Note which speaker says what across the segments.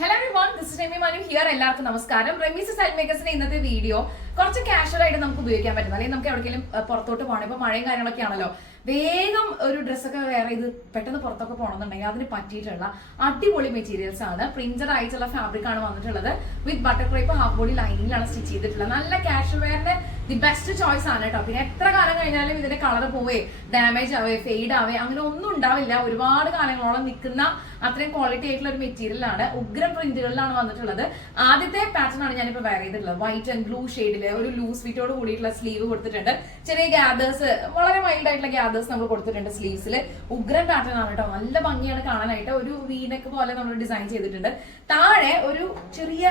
Speaker 1: Hello everyone this is Manu here എല്ലാവർക്കും നമസ്കാരം. Remees side മേക്കേഴ്സിന്റെ ഇന്നത്തെ വീഡിയോ കുറച്ച് കാഷ്വൽ ആയിട്ട് നമുക്ക് ഉപയോഗിക്കാൻ പറ്റുന്ന അല്ലെങ്കിൽ നമുക്ക് എവിടെയെങ്കിലും പുറത്തോട്ട് പോകണം ഇപ്പൊ മഴയും കാര്യങ്ങളൊക്കെ ആണല്ലോ. വേഗം ഒരു ഡ്രസ്സൊക്കെ വേറെ ഇത് പെട്ടെന്ന് പുറത്തൊക്കെ പോകണമെന്നുണ്ടെങ്കിൽ അതിന് പറ്റിയിട്ടുള്ള അടിപൊളി മെറ്റീരിയൽസ് ആണ്. പ്രിന്റഡ് ആയിട്ടുള്ള ഫാബ്രിക് ആണ് വന്നിട്ടുള്ളത്. With butter crepe half body ലൈനിങ്ങിലാണ് stitch ചെയ്തിട്ടുള്ളത്. നല്ല കാഷ്വൽ വെയറിന്റെ ദി ബെസ്റ്റ് ചോയ്സ് ആണ് കേട്ടോ പിന്നെ എത്ര കാലം കഴിഞ്ഞാലും ഇതിന്റെ കളർ പോവേ ഡാമേജ് ആവേ ഫെയ്ഡ് ആവേ അങ്ങനെ ഒന്നും ഉണ്ടാവില്ല. ഒരുപാട് കാലങ്ങളോളം നിൽക്കുന്ന അത്രയും ക്വാളിറ്റി ആയിട്ടുള്ള ഒരു മെറ്റീരിയൽ ആണ്. ഉഗ്രം പ്രിന്റുകളിലാണ് വന്നിട്ടുള്ളത്. ആദ്യത്തെ പാറ്റേൺ ആണ് ഞാനിപ്പോ വെയർ ചെയ്തിട്ടുള്ളത്. വൈറ്റ് ആൻഡ് ബ്ലൂ ഷെയ്ഡിൽ ഒരു ലൂസ് ഫിറ്റോട് കൂടിയിട്ടുള്ള സ്ലീവ് കൊടുത്തിട്ടുണ്ട്. ചെറിയ ഗ്യാദേഴ്സ് വളരെ മൈൽഡ് ആയിട്ടുള്ള ഗ്യാദേഴ്സ് നമ്മൾ കൊടുത്തിട്ടുണ്ട് സ്ലീവ്സിൽ ഉഗ്രം പാറ്റേൺ ആണ് കേട്ടോ നല്ല ഭംഗിയാണ് കാണാനായിട്ട്. ഒരു വീനക്ക് പോലെ നമ്മൾ ഡിസൈൻ ചെയ്തിട്ടുണ്ട്. താഴെ ഒരു ചെറിയ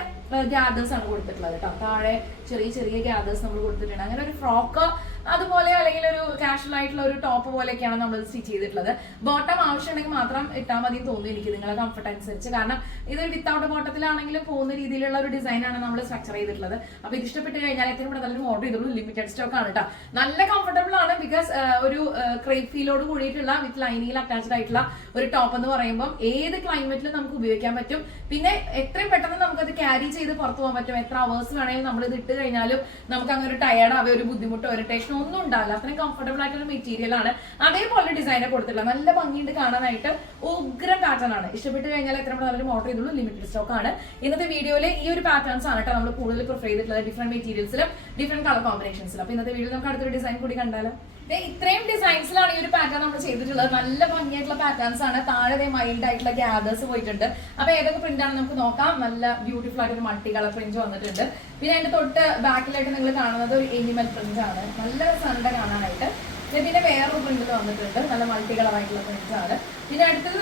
Speaker 1: ഗ്യാദേഴ്സ് ആണ് കൊടുത്തിട്ടുള്ളത് കേട്ടോ. താഴെ ചെറിയ ചെറിയ ഗ്യാദേഴ്സ് നമ്മൾ കൊടുത്തിട്ടുണ്ട്. അങ്ങനെ ഒരു ഫ്രോക്ക് അതുപോലെ അല്ലെങ്കിൽ ഒരു കാഷ്വൽ ആയിട്ടുള്ള ഒരു ടോപ്പ് പോലെയൊക്കെയാണ് നമ്മൾ സ്റ്റിച്ച് ചെയ്തിട്ടുള്ളത്. ബോട്ടം ആവശ്യമുണ്ടെങ്കിൽ മാത്രം ഇട്ടാൽ മതി തോന്നുന്നു എനിക്ക് നിങ്ങളെ കംഫർട്ട് അനുസരിച്ച്. കാരണം ഇത് വിത്തൗട്ട് ബോട്ടത്തിലാണെങ്കിലും പോകുന്ന രീതിയിലുള്ള ഒരു ഡിസൈനാണ് നമ്മൾ സ്ട്രക്ചർ ചെയ്തിട്ടുള്ളത്. അപ്പൊ ഇത് ഇഷ്ടപ്പെട്ട് കഴിഞ്ഞാൽ എത്രയും ഇവിടെ നല്ലൊരു ഓർഡർ ചെയ്തുള്ളൂ ലിമിറ്റഡ് സ്റ്റോക്ക് ആണ് കേട്ടോ നല്ല കംഫർട്ടബിൾ ആണ് ബിക്കോസ് ഒരു ക്രേപ്പ് ഫീലോട് കൂടിയിട്ടുള്ള വിത്ത് ലൈനിങ്ങിൽ അറ്റാച്ച്ഡ് ആയിട്ടുള്ള ഒരു ടോപ്പ് എന്ന് പറയുമ്പോൾ ഏത് ക്ലൈമറ്റിലും നമുക്ക് ഉപയോഗിക്കാൻ പറ്റും. പിന്നെ എത്രയും പെട്ടെന്ന് നമുക്കത് ക്യാരി ചെയ്ത് പുറത്തു പോകാൻ പറ്റും. എത്ര അവേഴ്സ് വേണമെങ്കിലും നമ്മൾ ഇത് ഇട്ട് കഴിഞ്ഞാലും നമുക്ക് അങ്ങനെ ഒരു ടയർഡ് ആവേ ഒരു ബുദ്ധിമുട്ടോ ഇറിറ്റേഷനോ ഒന്നും ഉണ്ടാവില്ല. അത്രയും കംഫർട്ടബിൾ ആയിട്ടുള്ള മെറ്റീരിയൽ ആണ്. അതേപോലെ ഡിസൈനെ കൊടുത്തിട്ടുള്ള നല്ല ഭംഗിയുണ്ട് കാണാനായിട്ട്. ഉഗ്ര പാറ്റേൺ ആണ്. ഇഷ്ടപ്പെട്ട് കഴിഞ്ഞാൽ എത്ര നല്ലൊരു ഓർഡർ ചെയ്തുള്ളൂ ലിമിറ്റഡ് സ്റ്റോക്ക് ആണ്. ഇന്നത്തെ വീഡിയോയിൽ ഈ ഒരു പാറ്റേൺസ് ആണ് കേട്ടോ. നമ്മൾ കൂടുതൽ പ്രിഫർ ചെയ്തിട്ടുള്ളത് ഡിഫറെന്റ് മെറ്റീരിയൽസിലും ഡിഫറെന്റ് കളർ കോമ്പിനേഷൻസിലും അപ്പൊ ഇന്നത്തെ വീഡിയോ നമുക്ക് അടുത്തൊരു ഡിസൈൻ കൂടി കണ്ടാലോ? ഇത്രയും ഡിസൈൻസിലാണ് ഈ ഒരു പാറ്റേൺ നമ്മൾ ചെയ്തിട്ടുള്ളത്. നല്ല ഭംഗിയായിട്ടുള്ള പാറ്റേൺസ് ആണ്. താഴെ മൈൽഡ് ആയിട്ടുള്ള ഗ്യാദേഴ്സ് പോയിട്ടുണ്ട്. അപ്പൊ ഏതൊക്കെ പ്രിന്റ് ആണ് നമുക്ക് നോക്കാം. നല്ല ബ്യൂട്ടിഫുൾ ആയിട്ട് മൾട്ടി കളർ പ്രിന്റ് വന്നിട്ടുണ്ട്. പിന്നെ അതിന്റെ തൊട്ട് ബാക്കിലായിട്ട് നിങ്ങൾ കാണുന്നത് ഒരു എനിമൽ പ്രിന്റ് ആണ്. നല്ല രസമുണ്ട് കാണാനായിട്ട്. പിന്നെ വേറൊരു പ്രിന്റിൽ വന്നിട്ടുണ്ട്. നല്ല മൾട്ടി കളർ ആയിട്ടുള്ള പ്രിന്റ് ആണ്. പിന്നെ അടുത്തത്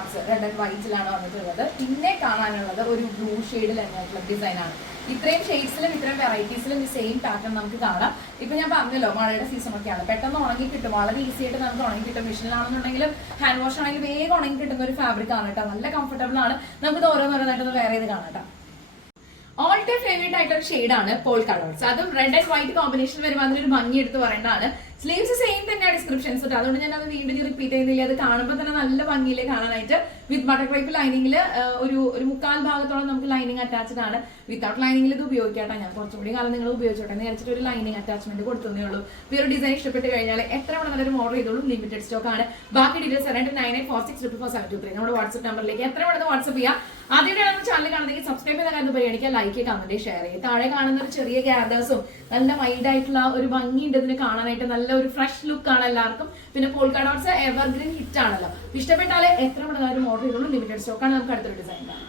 Speaker 1: പോളിക്കാ റെഡ് ആൻഡ് വൈറ്റിലാണ് വന്നിട്ടുള്ളത്. പിന്നെ കാണാനുള്ളത് ഒരു ബ്ലൂ ഷെയ്ഡിൽ തന്നെയായിട്ടുള്ള ഡിസൈൻ ആണ്. ഇത്രയും ഷെയ്ഡ്സിലും ഇത്രയും വെറൈറ്റീസിലും ഈ സെയിം പാറ്റേൺ നമുക്ക് കാണാം. ഇപ്പൊ ഞാൻ പറഞ്ഞല്ലോ മഴയുടെ സീസൺ ഒക്കെയാണ്. പെട്ടെന്ന് ഉണങ്ങി കിട്ടും. വളരെ ഈസി ആയിട്ട് നമുക്ക് ഉണങ്ങി കിട്ടും. മെഷീനിലാണെന്നുണ്ടെങ്കിലും ഹാൻഡ് വാഷ് ആണെങ്കിലും വേഗം ഉണങ്ങി കിട്ടുന്ന ഒരു ഫാബ്രിക് ആണ് കേട്ടോ. നല്ല കംഫർട്ടബിൾ ആണ്. നമുക്ക് ഇത് ഓരോന്നോരോന്നായിട്ടൊന്ന് വേറെ ചെയ്ത് കാണാം കേട്ടോ. ഓൾ ടൈം ഫേവറേറ്റ് ആയിട്ടുള്ള ഷെയ്ഡാണ് പോൾ കളേഴ്സ് അതും റെഡ് ആൻഡ് വൈറ്റ് കോമ്പിനേഷൻ വരുമ്പോൾ അതിനൊരു ഭംഗി എടുത്ത് പറയേണ്ടതാണ്. സ്ലീവ്സ് സെയിം തന്നെയാണ് ഡിസ്ക്രിപ്ഷൻസ് കേട്ടോ അതുകൊണ്ട് ഞാൻ അത് വീണ്ടും റിപ്പീറ്റ് ചെയ്യുന്നില്ല. അത് കാണുമ്പോൾ തന്നെ നല്ല ഭംഗിയിലെ കാണാനായിട്ട് വിത്ത് ബട്ടർ ക്രൈപ്പ് ലൈനിങ്ങിൽ ഒരു ഒരു മുക്കാൽ ഭാഗത്തോളം നമുക്ക് ലൈനിങ് അറ്റാച്ച്ഡ് ആണ്. വിത്തൗട്ട് ലൈനിങ്ങിൽ ഇത് ഉപയോഗിക്കാട്ടോ. ഞാൻ കുറച്ചും കൂടി കാലം നിങ്ങൾ ഉപയോഗിച്ചോട്ടെ എന്ന് വിചാരിച്ചിട്ട് ഒരു ലൈനിങ് അറ്റാച്ച്മെന്റ് കൊടുത്തതേ ഉള്ളൂ. ഈ ഒരു ഡിസൈൻ ഇഷ്ടപ്പെട്ട് കഴിഞ്ഞാൽ എത്ര വേണം നല്ലൊരു ഓർഡർ ചെയ്തോളും. ലിമിറ്റഡ് സ്റ്റോക്ക് ആണ്. ബാക്കി details seven nine eight four six triple four seven two three നമ്മുടെ വാട്സ്ആപ്പ് നമ്പറിലേക്ക് എത്ര വേണമെന്ന് വാട്സ്ആപ്പ് ചെയ്യാം. ആദ്യമായിട്ടാണ് ചാനൽ കാണുന്നെങ്കിൽ സബ്സ്ക്രൈബ് ചെയ്ത കാര്യം പരിഗണിക്കുക ലൈക്ക് കമന്റ് ഷെയർ ചെയ്യുക താഴെ കാണുന്ന ഒരു ചെറിയ ഗ്യാദേഴ്സും നല്ല മൈൽഡ് ആയിട്ടുള്ള ഒരു ഭംഗിയുണ്ട് ഇതിന് കാണാനായിട്ട്. നല്ല ഒരു ഫ്രഷ് ലുക്ക് ആണ് എല്ലാവർക്കും. പിന്നെ പോൾക്കാ ഡോട്ട്സ് എവർഗ്രീൻ ഹിറ്റ് ആണല്ലോ. ഇഷ്ടപ്പെട്ടാൽ എത്ര പെട്ടെന്നാലും ഓർഡർ ചെയ്തോളൂ? ലിമിറ്റഡ് സ്റ്റോക്ക് ആണ്. നമുക്ക് അടുത്തൊരു ഡിസൈൻ കാണാം.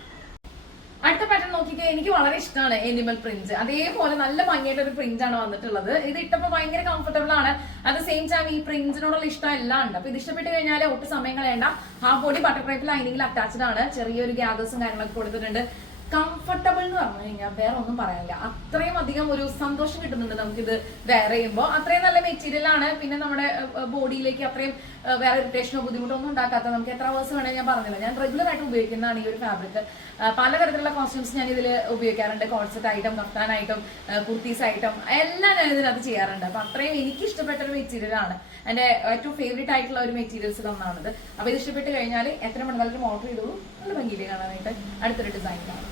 Speaker 1: അടുത്ത പാറ്റേൺ നോക്കിക്കേ എനിക്ക് വളരെ ഇഷ്ടമാണ് എനിമൽ പ്രിന്റ് അതേപോലെ നല്ല ഭംഗിയായിട്ട് ഒരു പ്രിന്റ് ആണ് വന്നിട്ടുള്ളത്. ഇത് ഇട്ടപ്പോൾ ഭയങ്കര കംഫർട്ടബിൾ ആണ്. ദ സെയിം ടൈം ഈ പ്രിന്റിനോടുള്ള ഇഷ്ടം എല്ലാം ഉണ്ട്. അപ്പൊ ഇത് ഇഷ്ടപ്പെട്ട് കഴിഞ്ഞാൽ ഒട്ടും സമയം കളയണ്ട. ഹാഫ് ബോഡി ബട്ടർഫ്ലൈ ലൈനിങ്ങിൽ അറ്റാച്ച്ഡ് ആണ്. ചെറിയൊരു ഗ്യാദേഴ്സും കാര്യങ്ങളൊക്കെ കൊടുത്തിട്ടുണ്ട്. കംഫർട്ടബിൾ എന്ന് പറഞ്ഞു കഴിഞ്ഞാൽ വേറെ ഒന്നും പറയാനില്ല. അത്രയും അധികം ഒരു സന്തോഷം കിട്ടുന്നുണ്ട് നമുക്കിത് വെയർ ചെയ്യുമ്പോൾ അത്രയും നല്ല മെറ്റീരിയൽ ആണ്. പിന്നെ നമ്മുടെ ബോഡിയിലേക്ക് അത്രയും വേറെ ഇറിറ്റേഷനോ ബുദ്ധിമുട്ടോ ഒന്നും ഉണ്ടാക്കാത്ത നമുക്ക് എത്ര അവേഴ്സ് വേണമെങ്കിൽ ഞാൻ പറഞ്ഞില്ല ഞാൻ റെഗുലർ ആയിട്ട് ഉപയോഗിക്കുന്നതാണ് ഈ ഒരു ഫാബ്രിക് പലതരത്തിലുള്ള കോസ്റ്റ്യൂംസ് ഞാൻ ഇതിൽ ഉപയോഗിക്കാറുണ്ട്. കോൺസെപ്റ്റ് ആയിട്ടും കഫ്താനായിട്ടും കുർത്തീസ് ആയിട്ടും എല്ലാം ഞാൻ ഇതിനകത്ത് ചെയ്യാറുണ്ട്. അപ്പൊ അത്രയും എനിക്ക് ഇഷ്ടപ്പെട്ട ഒരു മെറ്റീരിയൽ ആണ്. എന്റെ ഏറ്റവും ഫേവറേറ്റ് ആയിട്ടുള്ള ഒരു മെറ്റീരിയൽസ് ഒന്നാണിത്. അപ്പൊ ഇത് ഇഷ്ടപ്പെട്ട് കഴിഞ്ഞാൽ എത്ര മണിക്കാലും ഓർഡർ ചെയ്തോളൂ നല്ല ഭംഗിയിൽ കാണാനായിട്ട് അടുത്തൊരു ഡിസൈൻ കാണാം.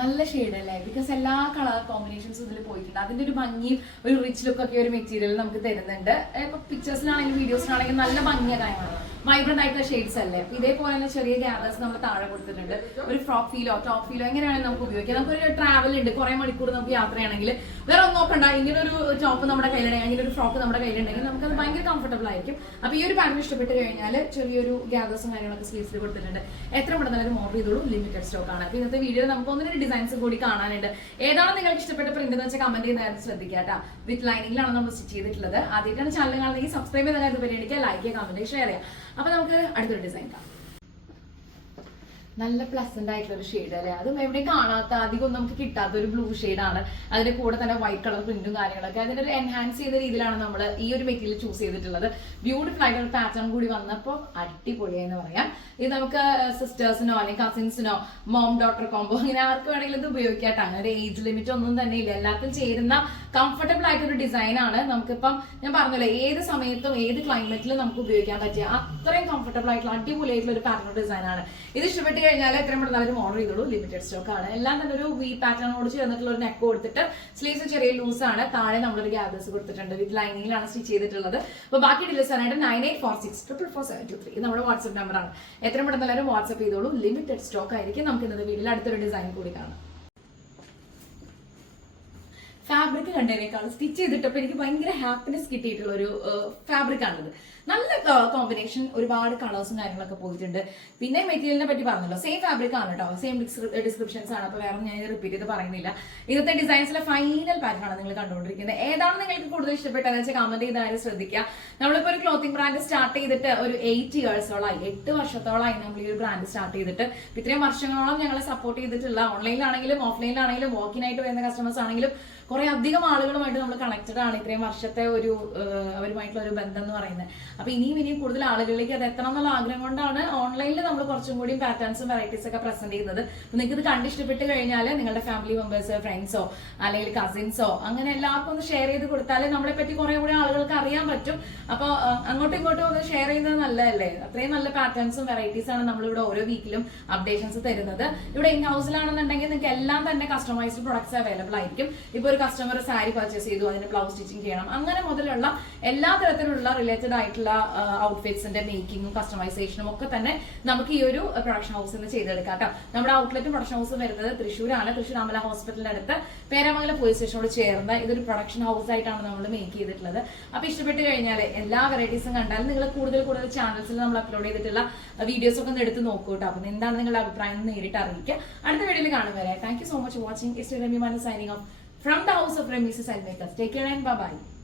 Speaker 1: നല്ല ഷെയ്ഡ് അല്ലേ? ബിക്കോസ് എല്ലാ കളർ കോമ്പിനേഷൻസും ഇതിൽ പോയിട്ടുണ്ട്. അതിന്റെ ഒരു ഭംഗിയും ഒരു റിച്ച് ലുക്ക് ഒക്കെ ഒരു മെറ്റീരിയൽ നമുക്ക് തരുന്നുണ്ട്. ഇപ്പൊ പിക്ചേഴ്സിനാണെങ്കിലും വീഡിയോസിനാണെങ്കിലും നല്ല ഭംഗിയ കാര്യമാണ് വൈബ്രന്റ് ആയിട്ടുള്ള ഷെയ്ഡ്സ് അല്ലേ? അപ്പൊ ഇതേപോലെ തന്നെ ചെറിയ ഗ്യാദേഴ്സ് നമ്മൾ താഴെ കൊടുത്തിട്ടുണ്ട്. ഒരു ഫ്രോക്ക് ഫീലോ ടോപ്പ് ഫീലോ എങ്ങനെയാണെങ്കിലും നമുക്ക് ഉപയോഗിക്കാം. നമുക്കൊരു ട്രാവൽ ഉണ്ട്. കുറെ മണിക്കൂർ നമുക്ക് യാത്രയാണെങ്കിൽ വേറെ ഒന്നും നോക്കണ്ട ഇങ്ങനെ ഒരു ടോപ്പ് നമ്മുടെ കയ്യിലുണ്ടെങ്കിൽ ഇങ്ങനെ ഒരു ഫ്രോക്ക് നമ്മുടെ കയ്യിലുണ്ടെങ്കിൽ നമുക്കത് ഭയങ്കര കംഫർട്ടബിൾ ആയിരിക്കും. അപ്പൊ ഈ ഒരു പാറ്റേൺ ഇഷ്ടപ്പെട്ട് കഴിഞ്ഞാൽ ചെറിയൊരു ഗ്യാദേഴ്സും കാര്യങ്ങളൊക്കെ സ്ലീവ്സിൽ കൊടുത്തിട്ടുണ്ട്. എത്ര പെട്ടെന്ന് ഓർഡർ ചെയ്തോളൂ. ലിമിറ്റഡ് സ്റ്റോക്ക് ആണ്. അപ്പൊ ഇന്നത്തെ വീഡിയോ നമുക്ക് ഒന്നിനും ഡിസൈൻസ് കൂടി കാണാനുണ്ട്. ഏതാണ് നിങ്ങൾക്ക് ഇഷ്ടപ്പെട്ട പ്രിന്റ് എന്ന് വെച്ചാൽ കമന്റ് ചെയ്യുന്നതായിരുന്നു കാര്യം ശ്രദ്ധിക്കുക വിത്ത് ലൈനിങ്ങിലാണ് നമ്മൾ സ്റ്റിച്ച് ചെയ്തിട്ടുള്ളത്. ആദ്യമായിട്ടാണ് ചാനൽ കാണുന്നെങ്കിൽ സബ്സ്ക്രൈബ് ചെയ്താൽ ഇത് പരിഗണിക്കുക ലൈക്ക് ചെയ്യുക കമന്റ് ഷെയർ ചെയ്യുക. അപ്പൊ നമുക്ക് അടുത്തൊരു ഡിസൈൻ കാണാം. നല്ല പ്ലസന്റ് ആയിട്ടുള്ള ഒരു ഷെയ്ഡ് അല്ലേ? അതും എവിടെ കാണാത്ത അധികം നമുക്ക് കിട്ടാത്ത ഒരു ബ്ലൂ ആണ്. അതിന്റെ കൂടെ തന്നെ വൈറ്റ് കളർ പ്രിന്റും കാര്യങ്ങളൊക്കെ അതിന്റെ ഒരു എൻഹാൻസ് ചെയ്ത രീതിയിലാണ് നമ്മൾ ഈ ഒരു മെറ്റീരിയൽ ചൂസ് ചെയ്തിട്ടുള്ളത്. ബ്യൂട്ടിഫുൾ ആയിട്ടുള്ള പാറ്റേൺ കൂടി വന്നപ്പോൾ അടിപൊളിയെന്ന് പറയാം. ഇത് നമുക്ക് സിസ്റ്റേഴ്സിനോ അല്ലെങ്കിൽ കസിൻസിനോ മോം ഡോട്ടർ കോംബോ അങ്ങനെ ആർക്ക് വേണമെങ്കിലും ഇത് ഉപയോഗിക്കാട്ടോ. അങ്ങനെ ഒരു ഏജ് ലിമിറ്റ് ഒന്നും തന്നെ ഇല്ല. എല്ലാവർക്കും ചേരുന്ന കംഫർട്ടബിൾ ആയിട്ടൊരു ഡിസൈൻ ആണ്. നമുക്കിപ്പം ഞാൻ പറഞ്ഞല്ലോ ഏത് സമയത്തും ഏത് ക്ലൈമറ്റിലും നമുക്ക് ഉപയോഗിക്കാൻ പറ്റിയ അത്രയും കംഫർട്ടബിൾ ആയിട്ടുള്ള അടിപൊളി ആയിട്ടുള്ള ഒരു പാറ്റേൺ ഡിസൈൻ ആണ്. ഇത് ഇഷ്ടപ്പെട്ട് കഴിഞ്ഞാൽ എത്രയും പെട്ടെന്ന് നല്ലൊരു ഓർഡർ ചെയ്തോളൂ ലിമിറ്റഡ് സ്റ്റോക്ക് ആണ്. എല്ലാം തന്നെ ഒരു വി പാറ്റേണോട് ചേർന്നിട്ടുള്ള ഒരു നെക്ക് കൊടുത്തിട്ട് സ്ലീവ്സ് ചെറിയ ലൂസ് ആണ്. താഴെ നമ്മളൊരു ഗ്യാദേഴ്സ് കൊടുത്തിട്ടുണ്ട്. വിത്ത് ലൈനിങ്ങിലാണ് സ്റ്റിച്ച് ചെയ്തിട്ടുള്ളത്. അപ്പോൾ ബാക്കി ഡീറ്റെയിൽസ് ആയിട്ട് nine eight four six triple four seven two three നമ്മുടെ വാട്സ്ആപ്പ് നമ്പറാണ് എത്രയും പെട്ടെന്ന് എല്ലാവരും വാട്സ്ആപ്പ് ചെയ്തോളൂ. ലിമിറ്റഡ് സ്റ്റോക്ക് ആയിരിക്കും. നമുക്ക് ഇന്നത്തെ വീട്ടിൽ അടുത്തൊരു ഡിസൈൻ കൂടി കാണാം. ഫാബ്രിക് കണ്ടതിനേക്കാൾ സ്റ്റിച്ച് ചെയ്തിട്ടപ്പോൾ എനിക്ക് ഭയങ്കര ഹാപ്പിനെസ് കിട്ടിയിട്ടുള്ള ഒരു ഫാബ്രിക് ആണിത്. നല്ല കോമ്പിനേഷൻ ഒരുപാട് കളേഴ്സും കാര്യങ്ങളൊക്കെ പോയിട്ടുണ്ട്. പിന്നെ മെറ്റീരിയലിനെ പറ്റി പറഞ്ഞല്ലോ. സെയിം ഫാബ്രിക് ആണ് കേട്ടോ സെയിം ഡിസ്ക്രിപ്ഷൻസ് ആണ്. അപ്പോൾ വേറെ ഞാൻ റിപ്പീറ്റ് ചെയ്ത് പറയുന്നില്ല. ഇന്നത്തെ ഡിസൈൻസിലെ ഫൈനൽ ആണ് നിങ്ങൾ കണ്ടുകൊണ്ടിരിക്കുന്നത്. ഏതാണ് നിങ്ങൾക്ക് കൂടുതൽ ഇഷ്ടപ്പെട്ടതെന്ന് വെച്ചാൽ കമന്റ് ചെയ്താലും ശ്രദ്ധിക്കുക നമ്മളിപ്പോൾ ഒരു ക്ലോത്തിങ് ബ്രാൻഡ് സ്റ്റാർട്ട് ചെയ്തിട്ട് ഒരു എയ്റ്റ് ഇയേഴ്സോളായി എട്ട് വർഷത്തോളമായി നമ്മൾ ഈ ഒരു ബ്രാൻഡ് സ്റ്റാർട്ട് ചെയ്തിട്ട്. ഇത്രയും വർഷങ്ങളോളം ഞങ്ങളെ സപ്പോർട്ട് ചെയ്തിട്ടുള്ള ഓൺലൈനിലാണെങ്കിലും ഓഫ്ലൈനിലാണെങ്കിലും വാക്കിനായിട്ട് വരുന്ന കസ്റ്റമേഴ്സ് ആണെങ്കിലും കുറെ അധികം ആളുകളുമായിട്ട് നമ്മൾ കണക്റ്റഡ് ആണ് ഇത്രയും വർഷത്തെ ഒരു അവരുമായിട്ടുള്ള ഒരു ബന്ധം എന്ന് പറയുന്നത്. അപ്പൊ ഇനിയും ഇനിയും കൂടുതൽ ആളുകളിലേക്ക് അത് എത്തണം എന്നുള്ള ആഗ്രഹം കൊണ്ടാണ് ഓൺലൈനിൽ നമ്മൾ കുറച്ചും കൂടി പാറ്റേൺസും വെറൈറ്റീസ് ഒക്കെ പ്രസന്റ് ചെയ്യുന്നത്. നിങ്ങൾക്ക് ഇത് കണ്ടിഷ്ടപ്പെട്ട് കഴിഞ്ഞാൽ നിങ്ങളുടെ ഫാമിലി മെമ്പേഴ്സ് ഫ്രണ്ട്സോ അല്ലെങ്കിൽ കസിൻസോ അങ്ങനെ എല്ലാവർക്കും ഒന്ന് ഷെയർ ചെയ്ത് കൊടുത്താൽ നമ്മളെ പറ്റി കുറെ കൂടി ആളുകൾക്ക് അറിയാൻ പറ്റും. അപ്പോൾ അങ്ങോട്ടും ഇങ്ങോട്ടും ഒന്ന് ഷെയർ ചെയ്യുന്നത് നല്ലതല്ലേ? അത്രയും നല്ല പാറ്റേൺസും വെറൈറ്റീസ് ആണ് നമ്മളിവിടെ ഓരോ വീക്കിലും അപ്ഡേഷൻസ് തരുന്നത്. ഇവിടെ ഇൻ ഹൗസിലാണെന്നുണ്ടെങ്കിൽ നിങ്ങൾക്ക് എല്ലാം തന്നെ കസ്റ്റമൈസ്ഡ് പ്രൊഡക്ട്സ് അവൈലബിൾ ആയിരിക്കും. ഇപ്പോൾ ഒരു കസ്റ്റമർ സാരി പർച്ചേസ് ചെയ്തു അതിന് ബ്ലൗസ് സ്റ്റിച്ചിങ് ചെയ്യണം. അങ്ങനെ മുതലുള്ള എല്ലാ തരത്തിലുള്ള റിലേറ്റഡ് ആയിട്ടുള്ള ഔട്ട്ഫിറ്റ്സിന്റെ മേക്കിങ്ങും കസ്റ്റമൈസേഷനും ഒക്കെ തന്നെ നമുക്ക് ഈ ഒരു പ്രൊഡക്ഷൻ ഹൗസിൽ നിന്ന് ചെയ്തെടുക്കാം കേട്ടോ നമ്മുടെ ഔട്ട്ലെറ്റ് പ്രൊഡക്ഷൻ ഹൗസ് വരുന്നത് തൃശ്ശൂരാണ്. തൃശ്ശൂർ അമല ഹോസ്പിറ്റലിന്റെ അടുത്ത് പേരാമംഗലം പോലീസ് സ്റ്റേഷനോട് ചേർന്ന് ഇതൊരു പ്രൊഡക്ഷൻ ഹൗസ് ആയിട്ടാണ് നമ്മൾ മേക്ക് ചെയ്തിട്ടുള്ളത്. അപ്പൊ ഇഷ്ടപ്പെട്ട് കഴിഞ്ഞാൽ എല്ലാ വെറൈറ്റീസും കണ്ടാലും നിങ്ങൾ കൂടുതൽ കൂടുതൽ ചാനൽസിൽ നമ്മൾ അപ്ലോഡ് ചെയ്തിട്ടുള്ള വീഡിയോസ് ഒക്കെ എടുത്ത് നോക്കൂ കേട്ടോ അപ്പൊ എന്താണ് നിങ്ങളുടെ അഭിപ്രായം നേരിട്ട് അറിയിക്കുക. അടുത്ത വീഡിയോയിൽ കാണും വരെ. Thank you so much watching is Rami മാന signing off from the house of Ramesses Almetas. Take care and bye-bye.